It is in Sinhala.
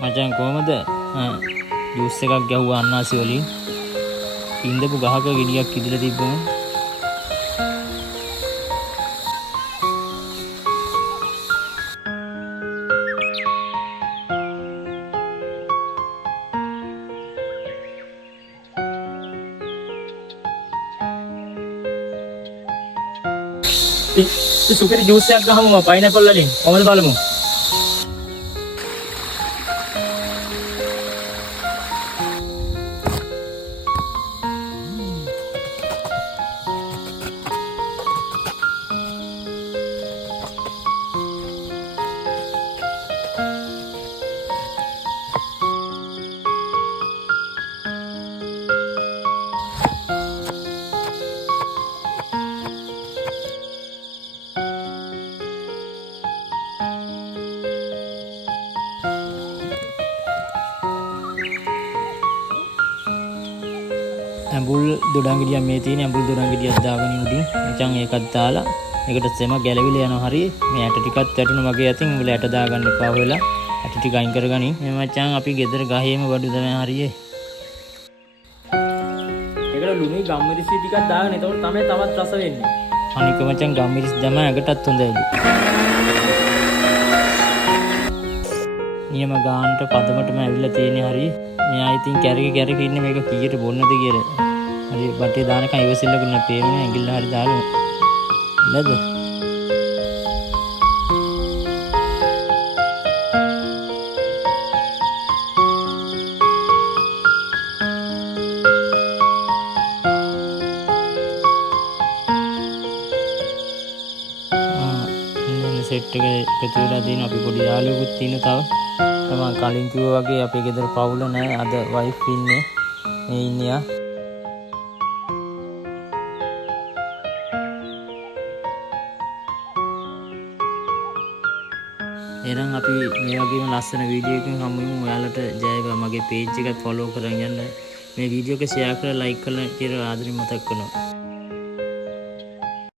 මචං කොහමද? ජූස් එකක් ගැහුවා අන්නාසි වලින්. ඉඳපු ගහක ගෙඩියක් ඉදලා තිබ්බම සුපිරි ජූස් එකක් ගහමු පයිනැපල් වලින්. කොහමද බලමු. ඇඹුල් දොඩම් ගෙඩියක් මේ තියෙන ඇඹුල් දොඩම් ගෙඩියක් දාගෙන උඩින් මචං ඒකත් දාලා මේකට සෙම ගැලවිලා යනවා හරිය. මේ ඇට ටිකක් වැටුණා මගේ අතින්. උඹලා ඇට දාගන්න එපා වෙලා. ඇට ටික අයින් කරගනින්. මේ මචං අපි ගෙදර ගහේම බඩු තමයි හරියේ. ඒකට ලුණුයි ගම්මිරිසි ටිකක් දාගෙන එතකොට තමයි තවත් රස වෙන්නේ. අනික මචං ගම්මිරිසි දැම්ම ඇඟටත් හොඳයිලු. නියම ගානට පදමටම ඇවිල්ලා තියෙන්නේ හරිය. මෙයා ඉතින් කැරකි ඉන්නේ මේක කීයට බොන්නද කියලා. හරි බටේ දානකම් ඉවසිල්ලකුත් නැ පේන්නේ ඇඟිල්ල හරි දාලා නේද? සෙට් එක එකතු වෙලා තියෙන අපි පොඩි යාළුවෙකුත් තියෙනවා තව. තමන් කලින් කිව්වා වගේ අපේ ගෙදර පවුල නැහැ. අද වයිෆ් ඉන්නේ. මේ ඉන්නියා. එහෙනම් අපි මේ වගේම ලස්සන වීඩියෝ එකකින් හමු වෙමු. ඔයාලට ජය වේවා. මගේ පේජ් එකත් ෆලෝ කරගෙන යන්න. මේ වීඩියෝ එක ෂෙයා කරලා ලයික් කරලා කියලා ආදරෙන් මතක් කරනවා.